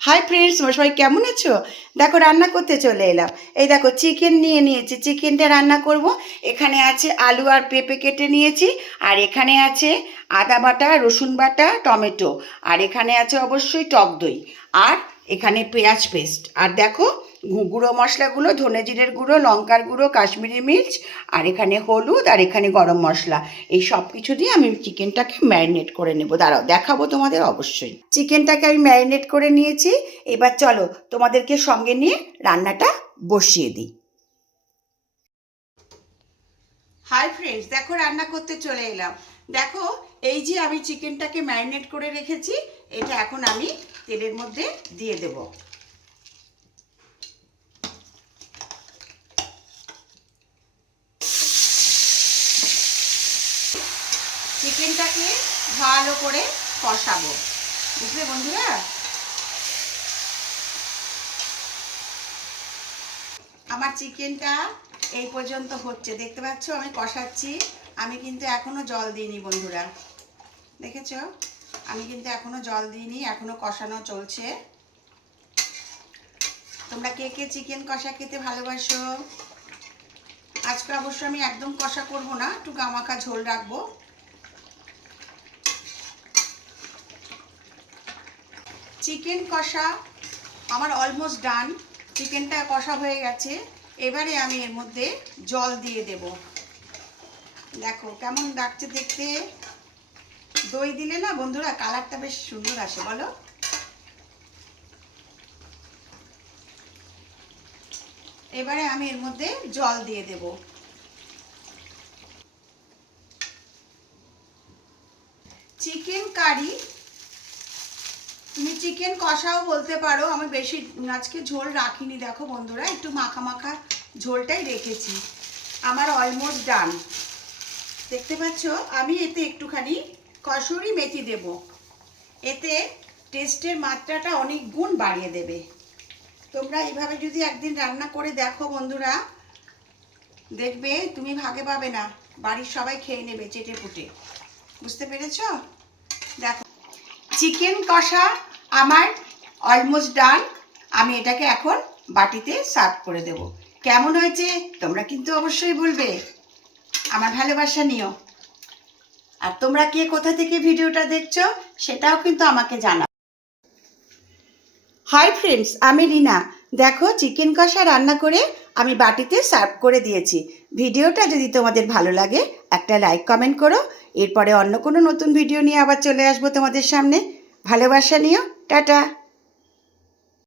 Hi friends, তোমরা সবাই কেমন আছো? দেখো রান্না করতে চলে এলাম। এই দেখো চিকেন নিয়ে নিয়েছি, চিকেনটা রান্না করব। এখানে আছে আলু আর পেঁপে কেটে নিয়েছি, আর এখানে আছে আদা বাটা, রসুন বাটা, টমেটো, আর এখানে আছে অবশ্যই টক দই, আর এখানে পেঁয়াজ পেস্ট, আর দেখো গুঁড়ো মশলাগুলো ধনে জিরের গুঁড়ো, লঙ্কার গুঁড়ো, কাশ্মীরি মির্চ, আর এখানে হলুদ, আর এখানে গরম মশলা। এই সব কিছু দিয়ে আমি চিকেনটাকে ম্যারিনেট করে নেব। দাঁড়াও, দেখাবো তোমাদের অবশ্যই। চিকেনটাকে আমি ম্যারিনেট করে নিয়েছি। এবার চলো তোমাদেরকে সঙ্গে নিয়ে রান্নাটা বসিয়ে দিই। হাই ফ্রেন্ডস, দেখো রান্না করতে চলে এলাম। দেখো এই যে আমি চিকেনটাকে ম্যারিনেট করে রেখেছি, এটা এখন আমি তেলের মধ্যে দিয়ে দেব। চিকেনটাকে ভালো করে কষাবো, বুঝলে বন্ধুরা? আমার চিকেনটা এই পর্যন্ত হচ্ছে, দেখতে পাচ্ছ আমি কষাচ্ছি। আমি কিন্তু এখনো জল দিইনি বন্ধুরা, দেখেছ? আমি কিন্তু এখনো জল দিইনি, এখনো কষানো চলছে। তোমরা কে কে চিকেন কষা খেতে ভালোবাসো? আজকে অবশ্য আমি একদম কষা করব না, একটু গামাখা ঝোল রাখবো। চিকেন কষা আমার অলমোস্ট ডান। চিকেনটা কষা হয়ে গেছে। এবারে আমি এর মধ্যে জল দিয়ে দেব। দেখো কেমন লাগছে দেখতে। দই দিলে না বন্ধুরা কালারটা বেশ সুন্দর আসে, বলো? এবারে আমি এর মধ্যে জল দিয়ে দেব। চিকেন কারি, তুমি চিকেন কষাও বলতে পারো। আমি বেশি আজকে ঝোল রাখিনি, দেখো বন্ধুরা একটু মাখা মাখা ঝোলটাই রেখেছি। আমার অলমোস্ট ডান, দেখতে পাচ্ছ? আমি এতে একটুখানি কসুরি মেথি দেব। এতে টেস্টের মাত্রাটা অনেক গুণ বাড়িয়ে দেবে। তোমরা এইভাবে যদি একদিন রান্না করে দেখো বন্ধুরা, দেখবে তুমি ভাগে পাবে না, বাড়ির সবাই খেয়ে নেবে চেটে পুটে। বুঝতে পেরেছ? দেখো চিকেন কষা আমার অলমোস্ট ডান। আমি এটাকে এখন বাটিতে সার্ভ করে দেব। কেমন হয়েছে তোমরা কিন্তু অবশ্যই বলবে, আমার ভালোবাসা নিও। আর তোমরা কে কোথা থেকে ভিডিওটা দেখছো সেটাও কিন্তু আমাকে জানাও। হাই ফ্রেন্ডস, আমি রিনা। দেখো চিকেন কষা রান্না করে আমি বাটিতে সার্ভ করে দিয়েছি। ভিডিওটা যদি তোমাদের ভালো লাগে একটা লাইক কমেন্ট করো। এরপরে অন্য কোনো নতুন ভিডিও নিয়ে আবার চলে আসবো তোমাদের সামনে। ভালোবাসা নিও। টাটা।